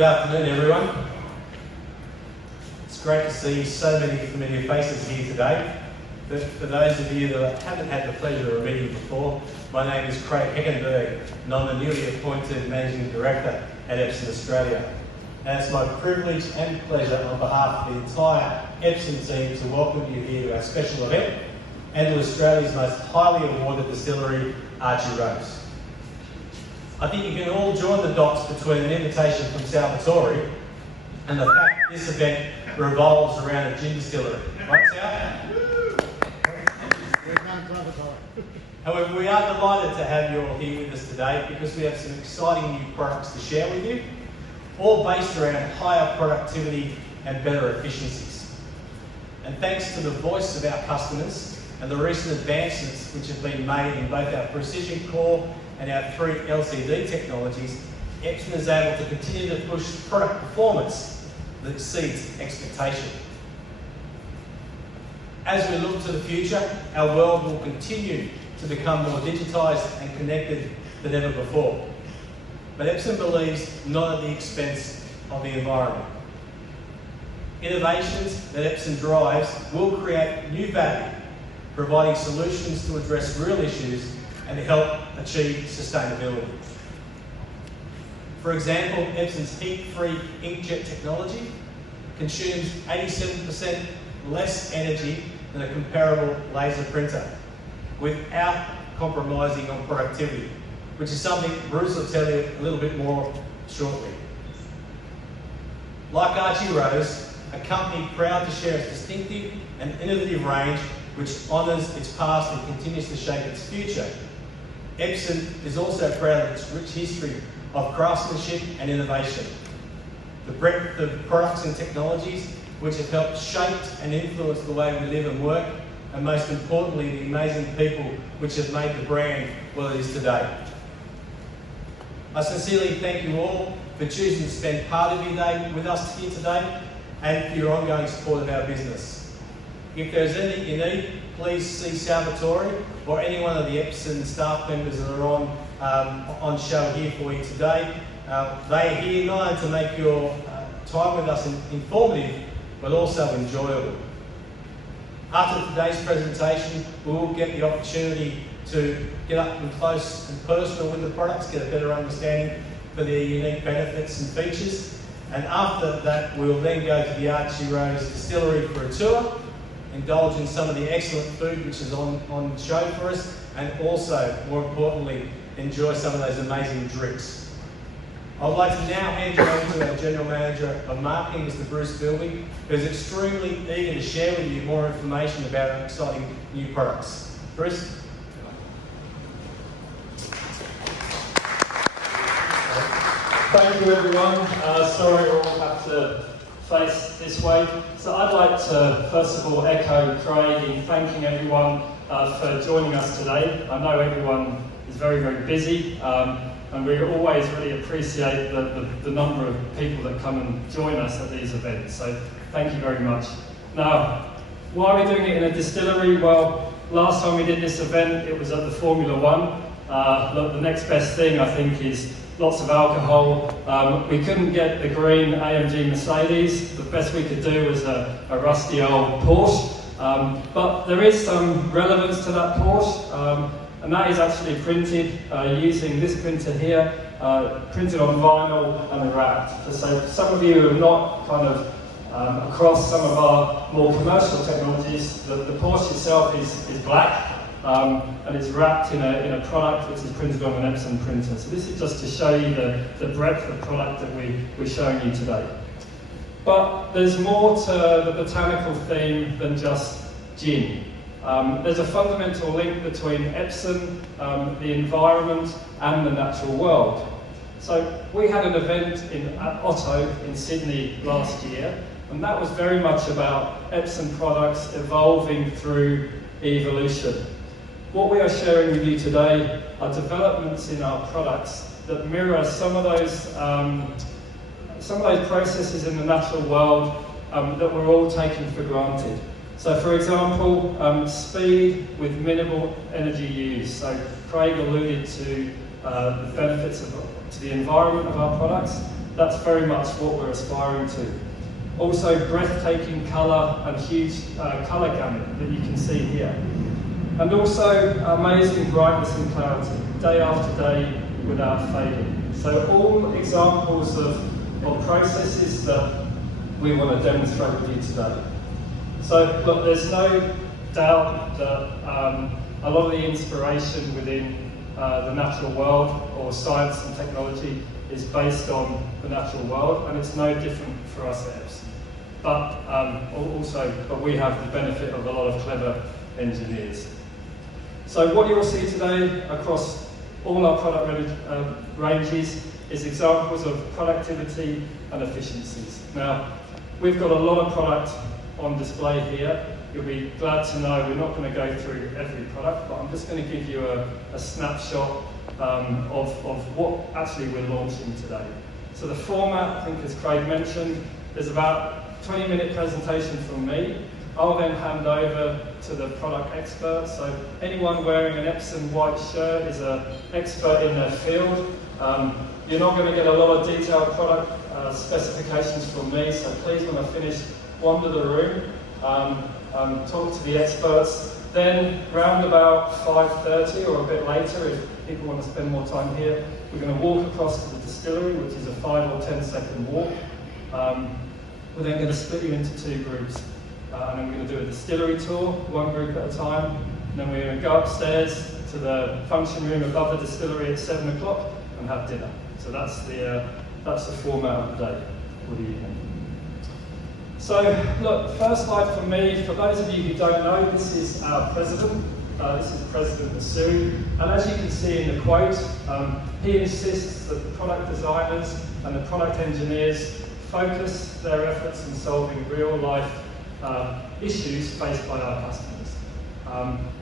Good afternoon, everyone. It's great to see so many familiar faces here today. For those of you that haven't had the pleasure of meeting before, my name is Craig Heckenberg, and I'm the newly appointed Managing Director at Epson Australia. And it's my privilege and pleasure on behalf of the entire Epson team to welcome you here to our special event and to Australia's most highly awarded distillery, Archie Rose. I think you can all join the dots between an invitation from Salvatore and the fact that this event revolves around a gin distillery. Right, Sal? However, we are delighted to have you all here with us today because we have some exciting new products to share with you, all based around higher productivity and better efficiencies. And thanks to the voice of our customers and the recent advancements which have been made in both our precision core and our 3 LCD technologies, Epson is able to continue to push product performance that exceeds expectation. As we look to the future, our world will continue to become more digitised and connected than ever before. But Epson believes not at the expense of the environment. Innovations that Epson drives will create new value, providing solutions to address real issues and to help achieve sustainability. For example, Epson's heat-free inkjet technology consumes 87% less energy than a comparable laser printer without compromising on productivity, which is something Bruce will tell you a little bit more shortly. Like Archie Rose, a company proud to share its distinctive and innovative range which honours its past and continues to shape its future, Epson is also proud of its rich history of craftsmanship and innovation. The breadth of products and technologies which have helped shape and influence the way we live and work, and most importantly, the amazing people which have made the brand what it is today. I sincerely thank you all for choosing to spend part of your day with us here today and for your ongoing support of our business. If there's anything you need, please see Salvatore or any one of the Epson staff members that are on show here for you today. They are here not only to make your time with us informative, but also enjoyable. After today's presentation, we will get the opportunity to get up and close and personal with the products, get a better understanding for their unique benefits and features. And after that, we'll then go to the Archie Rose Distillery for a tour, indulge in some of the excellent food which is on show for us, and also, more importantly, enjoy some of those amazing drinks. I'd like to now hand you over to our General Manager of Marketing, Mr. Bruce Bilby, who's extremely eager to share with you more information about our exciting new products. Bruce? Thank you, everyone. Sorry we all have to face this way. So I'd like to first of all echo Craig in thanking everyone for joining us today. I know everyone is very, very busy, and we always really appreciate the number of people that come and join us at these events. So thank you very much. Now, why are we doing it in a distillery? Well, last time we did this event, it was at the Formula One. The next best thing, I think, is lots of alcohol. We couldn't get the green AMG Mercedes. The best we could do was a rusty old Porsche. But there is some relevance to that Porsche, and that is actually printed using this printer here, printed on vinyl and wrapped. So some of you who have not kind of across some of our more commercial technologies, the Porsche itself is black. And it's wrapped in a product which is printed on an Epson printer. So this is just to show you the breadth of product that we're showing you today. But there's more to the botanical theme than just gin. There's a fundamental link between Epson, the environment, and the natural world. So we had an event at Otto in Sydney last year, and that was very much about Epson products evolving through evolution. What we are sharing with you today are developments in our products that mirror some of those processes in the natural world that we're all taking for granted. So, for example, speed with minimal energy use. So Craig alluded to the benefits to the environment of our products. That's very much what we're aspiring to. Also, breathtaking colour and huge colour gamut that you can see here. And also, amazing brightness and clarity, day after day without fading. So all examples of processes that we want to demonstrate with you today. So look, there's no doubt that a lot of the inspiration within the natural world or science and technology is based on the natural world, and it's no different for us at Epson. But we have the benefit of a lot of clever engineers. So what you'll see today across all our product ranges is examples of productivity and efficiencies. Now, we've got a lot of product on display here. You'll be glad to know we're not going to go through every product, but I'm just going to give you a snapshot of what actually we're launching today. So the format, I think as Craig mentioned, there's about a 20-minute presentation from me. I'll then hand over to the product expert. So anyone wearing an Epson white shirt is an expert in their field. You're not going to get a lot of detailed product specifications from me, so please, when I finish, wander the room, talk to the experts. Then, round about 5:30 or a bit later, if people want to spend more time here, we're going to walk across to the distillery, which is a 5 or 10 second walk. We're then going to split you into two groups. And then we're going to do a distillery tour, one group at a time. And then we're going to go upstairs to the function room above the distillery at 7 o'clock and have dinner. So that's the format of the day for the evening. So look, first slide from me. For those of you who don't know, this is our president. This is President Masui. And as you can see in the quote, he insists that the product designers and the product engineers focus their efforts in solving real-life issues faced by our customers.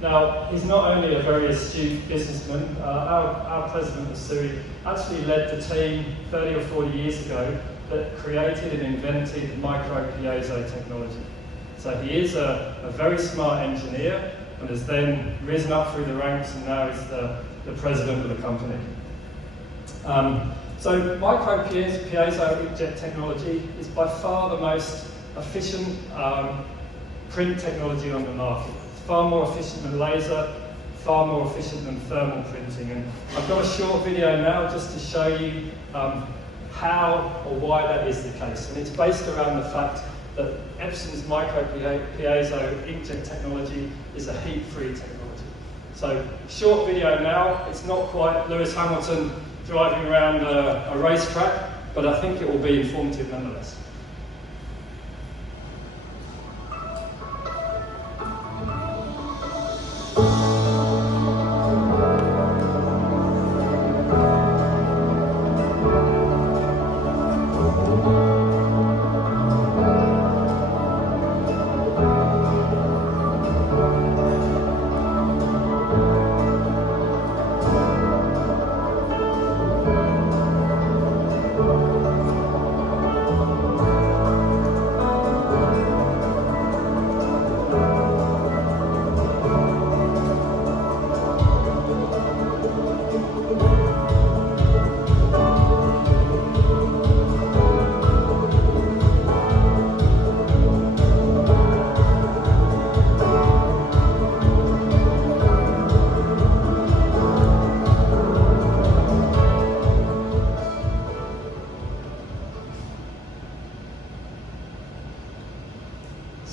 Now, he's not only a very astute businessman. Our President Masui actually led the team 30 or 40 years ago that created and invented micro piezo technology. So he is a very smart engineer and has then risen up through the ranks and now is the president of the company. So micro piezo inkjet technology is by far the most efficient print technology on the market. It's far more efficient than laser, far more efficient than thermal printing. And I've got a short video now just to show you how or why that is the case. And it's based around the fact that Epson's micro piezo inkjet technology is a heat-free technology. So short video now. It's not quite Lewis Hamilton driving around a racetrack, but I think it will be informative nonetheless.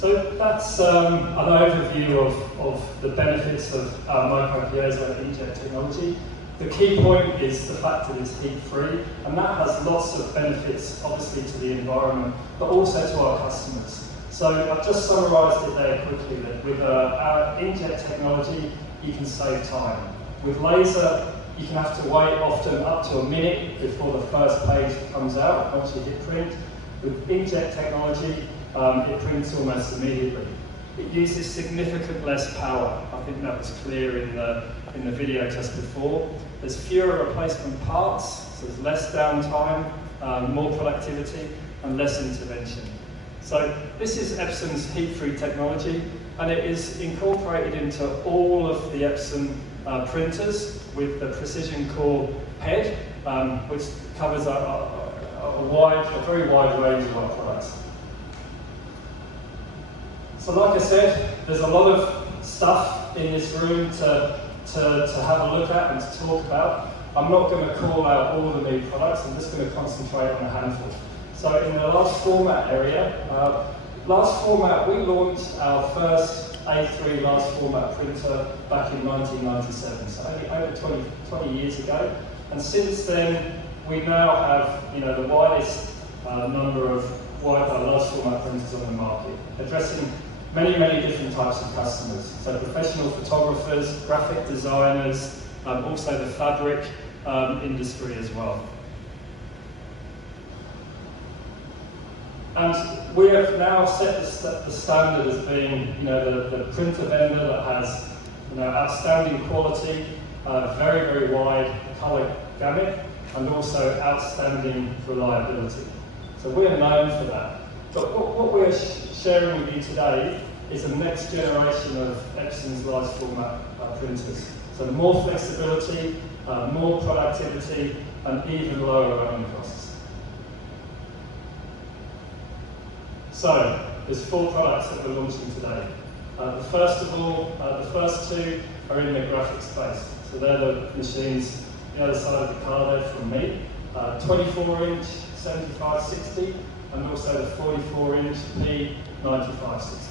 So that's an overview of the benefits of micro piezo inkjet technology. The key point is the fact that it's heat-free, and that has lots of benefits, obviously, to the environment, but also to our customers. So I've just summarised it there quickly, that with our inkjet technology, you can save time. With laser, you can have to wait often up to a minute before the first page comes out once you hit print. With inkjet technology, it prints almost immediately. It uses significant less power. I think that was clear in the video just before. There's fewer replacement parts, so there's less downtime, more productivity, and less intervention. So this is Epson's heat-free technology, and it is incorporated into all of the Epson printers. with the Precision Core head, which covers a very wide range of our products. So like I said, there's a lot of stuff in this room to have a look at and to talk about. I'm not going to call out all the new products, I'm just going to concentrate on a handful. So in the large format area, large format, we launched our first A3 large format printer back in 1997, so only over 20 years ago. And since then, we now have the widest number of large format printers on the market, addressing many, many different types of customers. So professional photographers, graphic designers, also the fabric industry as well. And we have now set the standard as being the printer vendor that has outstanding quality, very, very wide colour gamut, and also outstanding reliability. So we're known for that. But what we're sharing with you today is the next generation of Epson's large format printers. So more flexibility, more productivity, and even lower running costs. So there's 4 products that we're launching today. The first 2 are in the graphic space. So they're the machines the other side of the car there from me. 24-inch 7560, and also the 44-inch P9560.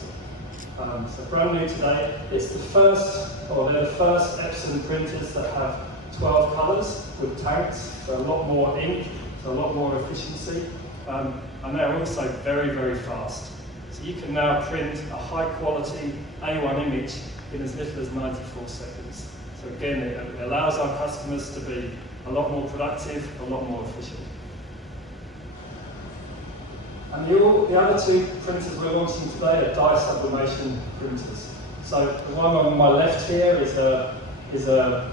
So brand new today. They're the first Epson printers that have 12 colours with tanks, so a lot more ink, so a lot more efficiency, and they're also very, very fast. So you can now print a high quality A1 image in as little as 94 seconds. So again, it allows our customers to be a lot more productive, a lot more efficient. And the other 2 printers we're launching today are die sublimation printers. So the one on my left here is a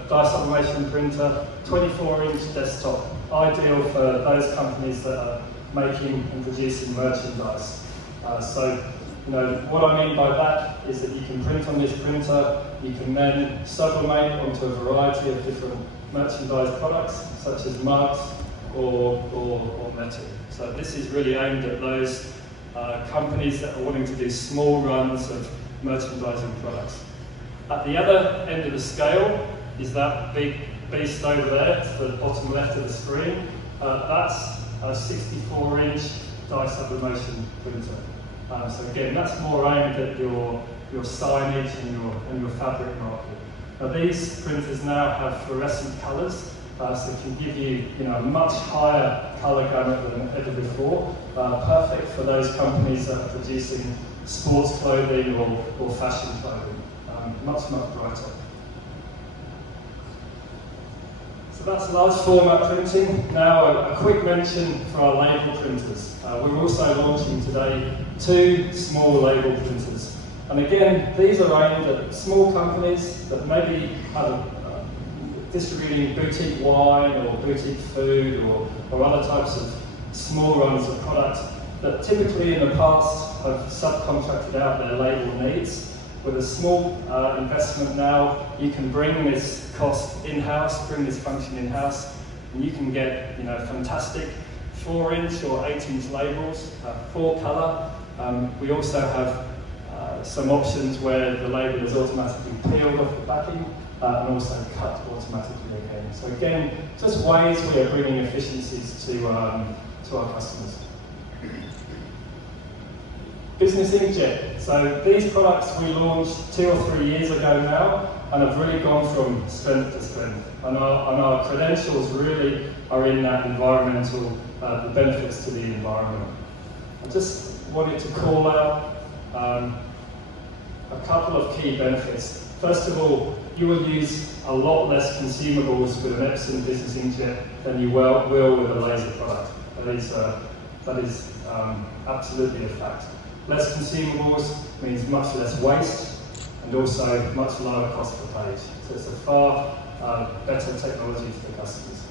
die sublimation printer, 24-inch desktop, ideal for those companies that are making and producing merchandise. What I mean by that is that you can print on this printer, you can then sublimate onto a variety of different merchandise products, such as mugs or metal. So this is really aimed at those companies that are wanting to do small runs of merchandising products. At the other end of the scale is that big beast over there, to the bottom left of the screen. That's a 64-inch die sublimation printer. So again, that's more aimed at your signage and your fabric market. Now these printers now have fluorescent colours, so it can give you a much higher colour gamut than ever before. Perfect for those companies that are producing sports clothing or fashion clothing. Much, much brighter. So that's large format printing. Now a quick mention for our label printers. We're also launching today 2 small label printers. And again, these are aimed at small companies that maybe have distributing boutique wine or boutique food or other types of small runs of product that typically in the past have subcontracted out their label needs. With a small investment now, you can bring this cost in-house, bring this function in-house, and you can get fantastic 4-inch or 8-inch labels, 4 colour. We also have some options where the label is automatically peeled off the backing and also cut automatically again. So again, just ways we are bringing efficiencies to our customers. Business inkjet. So these products we launched 2 or 3 years ago now and have really gone from strength to strength. And our credentials really are in that environmental, the benefits to the environment. I just wanted to call out a couple of key benefits. First of all, you will use a lot less consumables with an Epson business inkjet than you will with a laser product. That is absolutely a fact. Less consumables means much less waste and also much lower cost per page. So it's a far better technology for the customers.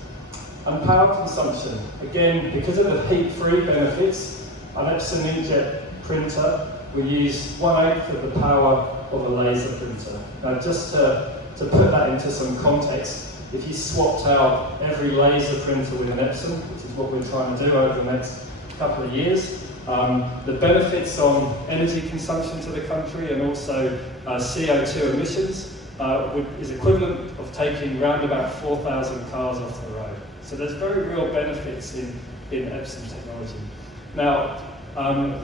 And power consumption. Again, because of the heat-free benefits, an Epson inkjet printer will use 1/8 of the power of a laser printer. Now just to put that into some context, if you swapped out every laser printer with an Epson, which is what we're trying to do over the next couple of years, the benefits on energy consumption to the country and also CO2 emissions is equivalent of taking around about 4,000 cars off the road. So there's very real benefits in Epson technology. Now,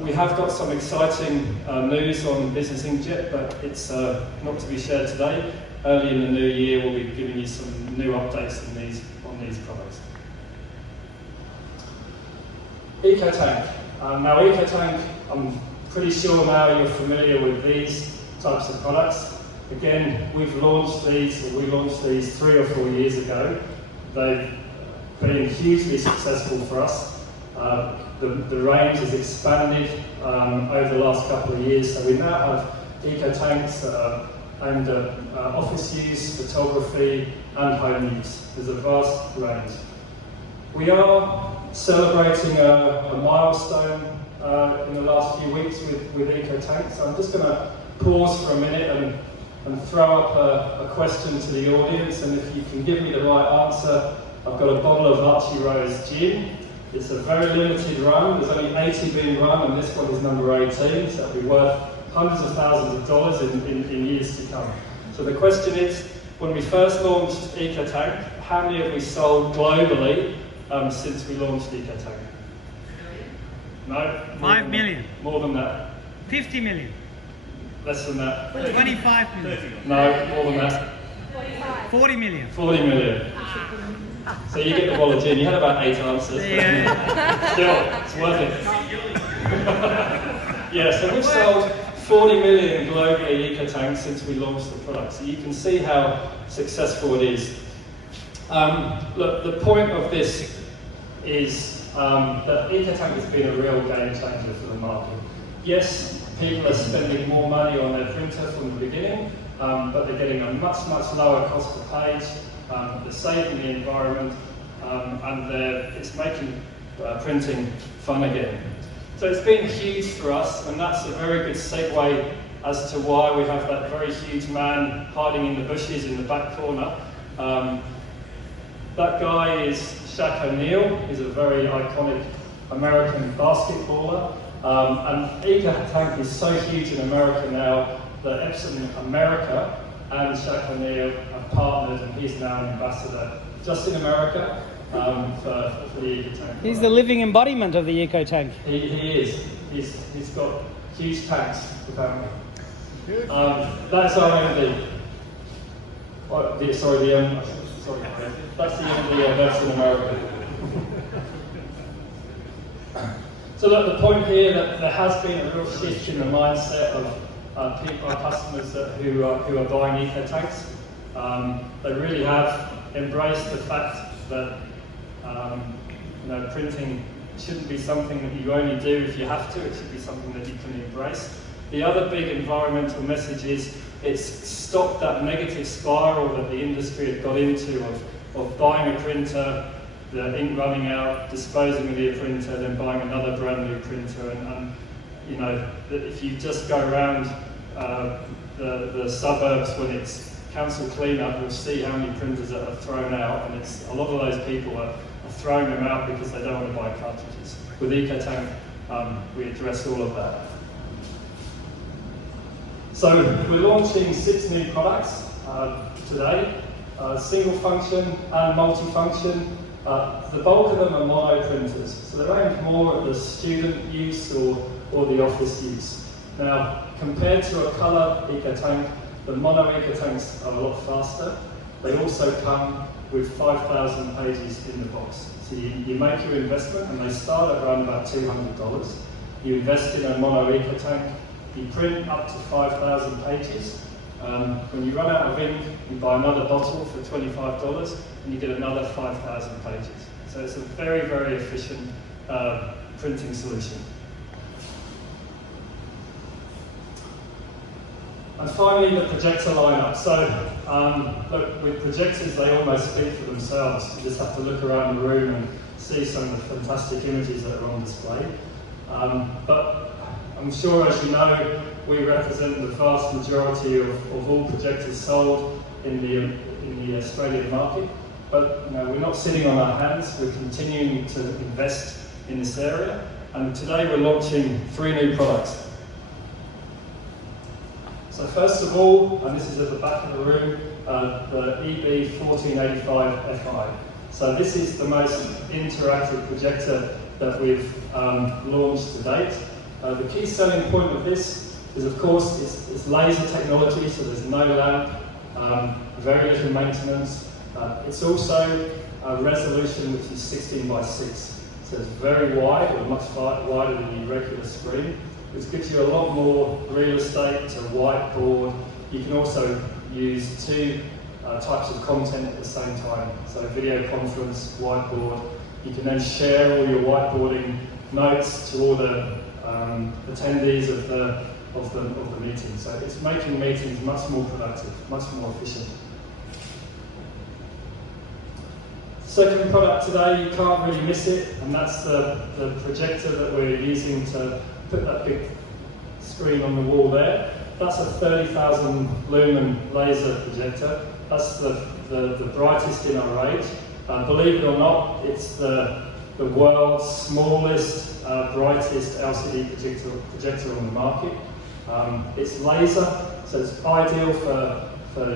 we have got some exciting news on Business Inkjet, but it's not to be shared today. Early in the new year, we'll be giving you some new updates on these products. EcoTank. Now, EcoTank, I'm pretty sure now you're familiar with these types of products. Again, we launched these 3 or 4 years ago. They've been hugely successful for us. The range has expanded over the last couple of years, so we now have EcoTanks aimed at office use, photography and home use. There's a vast range. We are celebrating a milestone in the last few weeks with EcoTank, so I'm just going to pause for a minute and throw up a question to the audience, and if you can give me the right answer, I've got a bottle of Archie Rose gin. It's a very limited run, there's only 80 being run, and this one is number 18, so it'll be worth hundreds of thousands of dollars in years to come. So the question is, when we first launched EcoTank, how many have we sold globally since we launched EcoTank? No? 5 million. More than that. 50 million. Less than that. 25 million. No, more than that. 40 million. 40 million. So you get the bottle of gin. You had about 8 answers. Yeah. Still, it's worth it. Yeah, so we've sold 40 million globally EcoTank since we launched the product. So you can see how successful it is. Look, the point of this is that EcoTank has been a real game changer for the market. Yes, people are spending more money on their printer from the beginning, but they're getting a much lower cost per page. They're saving the environment, and it's making printing fun again. So it's been huge for us, and that's a very good segue as to why we have that very huge man hiding in the bushes in the back corner. That guy is Shaq O'Neal. He's a very iconic American basketballer, and EcoTank is so huge in America now that Epson America and Shaq O'Neal have partnered, and he's now an ambassador just in America for the EcoTank. He's the living embodiment of the EcoTank. He is. He's got huge tanks, apparently. That's our MD. That's the MD of Epson America. So look, the point here that there has been a real shift in the mindset of our customers who are buying EcoTanks. They really have embraced the fact that printing shouldn't be something that you only do if you have to. It should be something that you can embrace. The other big environmental message is it's stopped that negative spiral that the industry had got into of buying a printer, the ink running out, disposing of the printer, then buying another brand new printer, and that if you just go around the suburbs when it's council clean-up, you'll see how many printers that are thrown out, and a lot of those people are throwing them out because they don't want to buy cartridges. With EcoTank, we address all of that. So we're launching 6 new products today, single function and multi-function. The bulk of them are mono printers, so they're aimed more at the student use or the office use. Now, compared to a colour EcoTank, the mono EcoTanks are a lot faster. They also come with 5,000 pages in the box. So you make your investment, and they start at around about $200. You invest in a mono EcoTank, you print up to 5,000 pages. When you run out of ink, you buy another bottle for $25, and you get another 5,000 pages. So it's a very, very efficient printing solution. And finally, the projector lineup. So, look, with projectors, they almost speak for themselves. You just have to look around the room and see some of the fantastic images that are on display. But I'm sure, as you know, we represent the vast majority of all projectors sold in in the Australian market. But we're not sitting on our hands. We're continuing to invest in this area. And today we're launching 3 new products. So first of all, and this is at the back of the room, the EB1485FI. So this is the most interactive projector that we've launched to date. The key selling point of this is, of course, it's laser technology, so there's no lamp, very little maintenance. It's also a resolution which is 16 by 6. So it's very wide, or much wider than the regular screen, which gives you a lot more real estate to whiteboard. You can also use 2 types of content at the same time. So video conference, whiteboard. You can then share all your whiteboarding notes to all the attendees of the meeting. So it's making meetings much more productive, much more efficient. Second product today, you can't really miss it, and that's the projector that we're using to put that big screen on the wall there. That's a 30,000 lumen laser projector. That's the brightest in our range. Believe it or not, it's the world's smallest, brightest LCD projector on the market. It's laser, so it's ideal for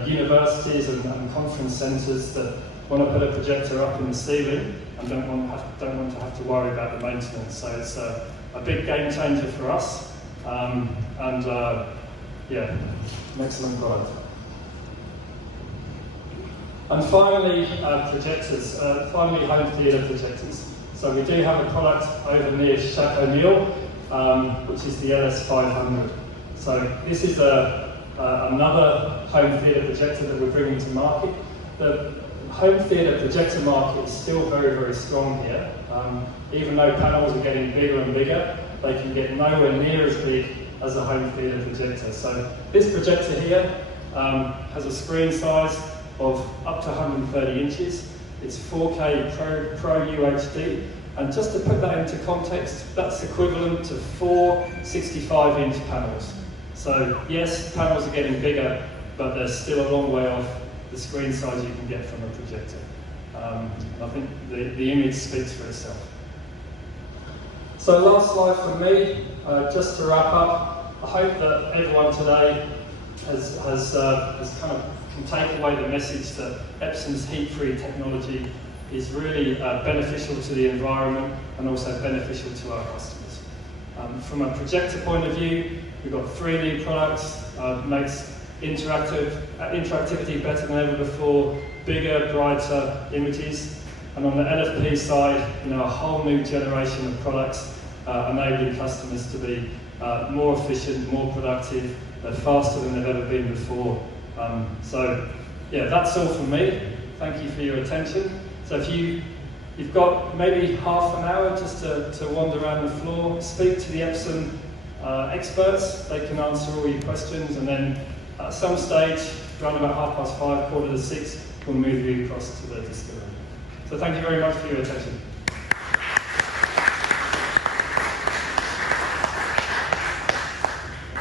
universities and conference centres that want to put a projector up in the ceiling and don't want to have to worry about the maintenance. So it's a big game changer for us, yeah, an excellent product. And finally, projectors. Finally, home theatre projectors. So we do have a product over near Chateau Neil, which is the LS500. So this is another home theatre projector that we're bringing to market. The home theatre projector market is still very, very strong here. Even though panels are getting bigger and bigger, they can get nowhere near as big as a home theatre projector. So this projector here has a screen size of up to 130 inches. It's 4K Pro UHD. And just to put that into context, that's equivalent to 4 65-inch panels. So yes, panels are getting bigger, but they're still a long way off the screen size you can get from a projector. I think the image speaks for itself. So last slide from me, just to wrap up. I hope that everyone today has kind of can take away the message that Epson's heat-free technology is really beneficial to the environment and also beneficial to our customers. From a projector point of view, we've got 3 new products, makes interactivity better than ever before, bigger, brighter images, and on the LFP side, a whole new generation of products enabling customers to be more efficient, more productive, faster than they've ever been before. So yeah, that's all from me. Thank you for your attention. So if you've got maybe half an hour just to wander around the floor, speak to the Epson experts. They can answer all your questions, and then at some stage, around about 5:30, 5:45, we'll move you across to the distillery. So thank you very much for your attention.